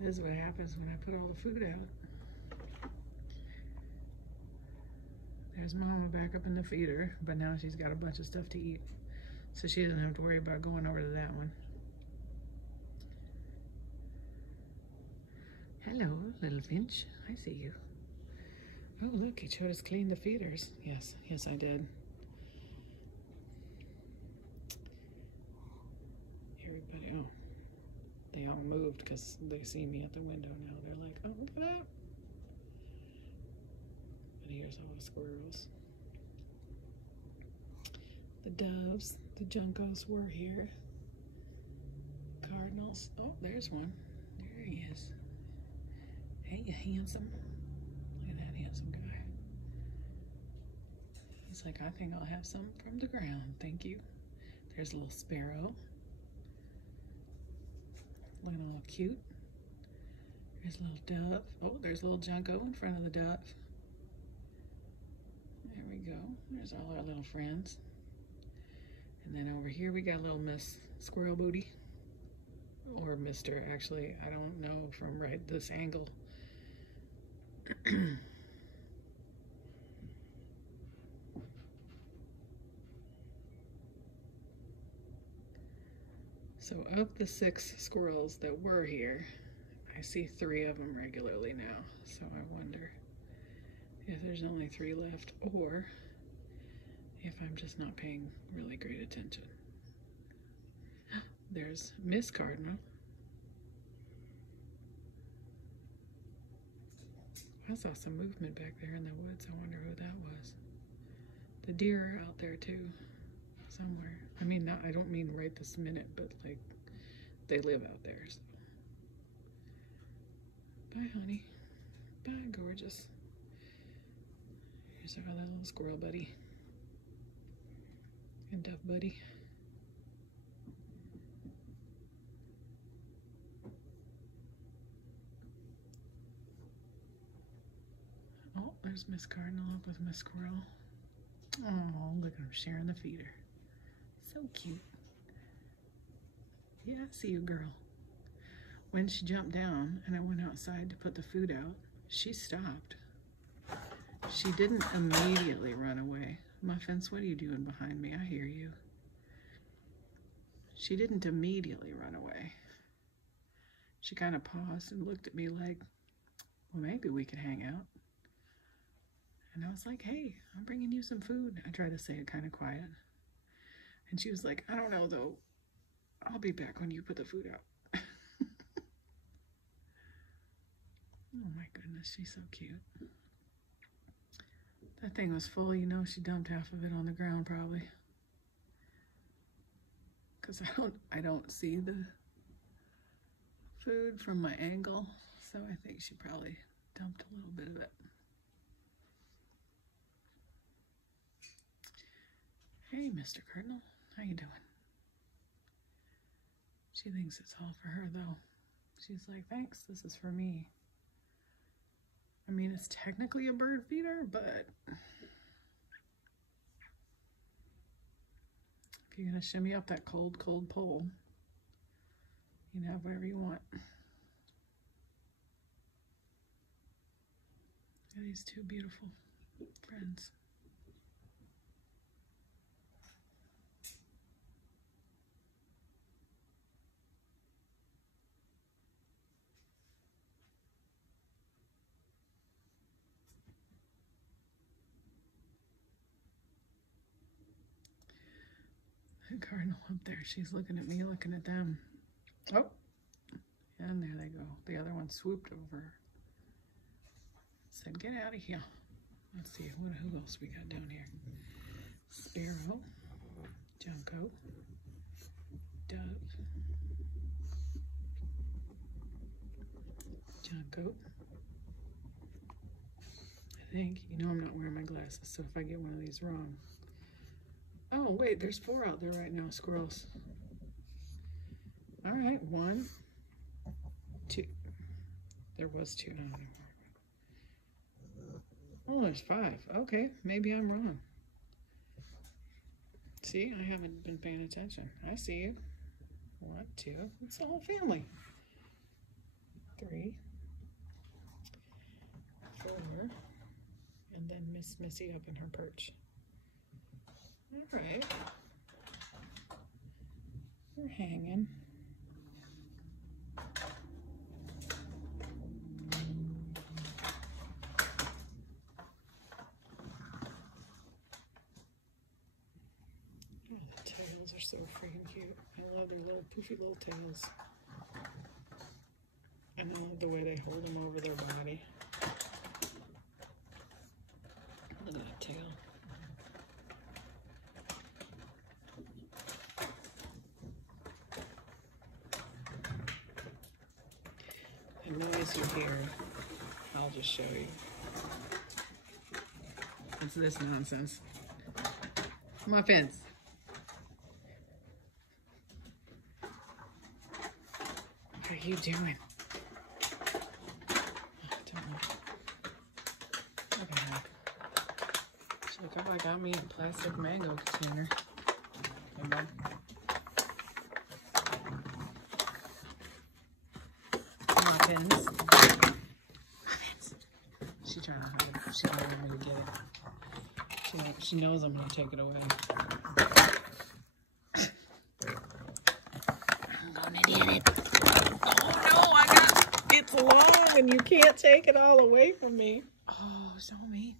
This is what happens when I put all the food out. There's Mama back up in the feeder, but now she's got a bunch of stuff to eat. So she doesn't have to worry about going over to that one. Hello, little finch. I see you. Oh, look, he showed us clean the feeders. Yes, I did. Everybody, oh, they all moved because they see me at the window now. They're like, oh, look at that. And here's all the squirrels. The doves, the juncos were here. Cardinals. Oh, there's one. There he is. Hey, you handsome. Look at that handsome guy. He's like, I think I'll have some from the ground. Thank you. There's a little sparrow. Looking all cute. There's a little dove. Oh, there's a little junco in front of the dove. There we go. There's all our little friends. And then over here we got little Miss Squirrel Booty. Or Mr. Actually, I don't know from right this angle. So of the 6 squirrels that were here, I see 3 of them regularly now. So I wonder if there's only 3 left, or if I'm just not paying really great attention. There's Miss Cardinal. I saw some movement back there in the woods. I wonder who that was. The deer are out there too, somewhere. I mean, not, I don't mean right this minute, but like they live out there. So. Bye, honey. Bye, gorgeous. Here's our little squirrel buddy and dove buddy. Oh, there's Miss Cardinal up with Miss Squirrel. Oh, look at him sharing the feeder. So cute. Yeah, I see you, girl. When she jumped down and I went outside to put the food out, she stopped. She didn't immediately run away. Muffins, what are you doing behind me? I hear you. She didn't immediately run away. She kind of paused and looked at me like, well, maybe we could hang out. And I was like, hey, I'm bringing you some food. I tried to say it kind of quiet. And she was like, I don't know though. I'll be back when you put the food out. Oh my goodness, she's so cute. That thing was full, you know, she dumped half of it on the ground probably. Cause I don't see the food from my angle. So I think she probably dumped a little bit of it. Hey, Mr. Cardinal, how you doing? She thinks it's all for her though. She's like, thanks, this is for me. I mean, it's technically a bird feeder, but if you're gonna shimmy up that cold, cold pole, you can have whatever you want. Look at these 2 beautiful friends. The cardinal up there, she's looking at me, looking at them. Oh, and there they go. The other one swooped over. Said, get out of here. Let's see, who else we got down here? Sparrow, junco, dove, junco. I think, you know I'm not wearing my glasses, so if I get one of these wrong. Oh, wait, there's 4 out there right now, squirrels. All right, 1, 2. There was 2, not anymore. Oh, there's 5. Okay, maybe I'm wrong. See, I haven't been paying attention. I see you. 1, 2. It's the whole family. 3. Miss Missy up in her perch. All right. We're hanging. Oh, the tails are so freaking cute. I love their little poofy little tails. And I love the way they hold them over their body. Look at that tail. The noise you hear, I'll just show you. What's this nonsense? Muffins. What are you doing? Look, I got me a plastic mango container. Hey, Mom. Muffins. Muffins. She's trying to hide it. She don't want me to get it. She knows I'm going to take it away. I'm going to get it. Oh, no, it's long and you can't take it all away from me. Oh, so mean.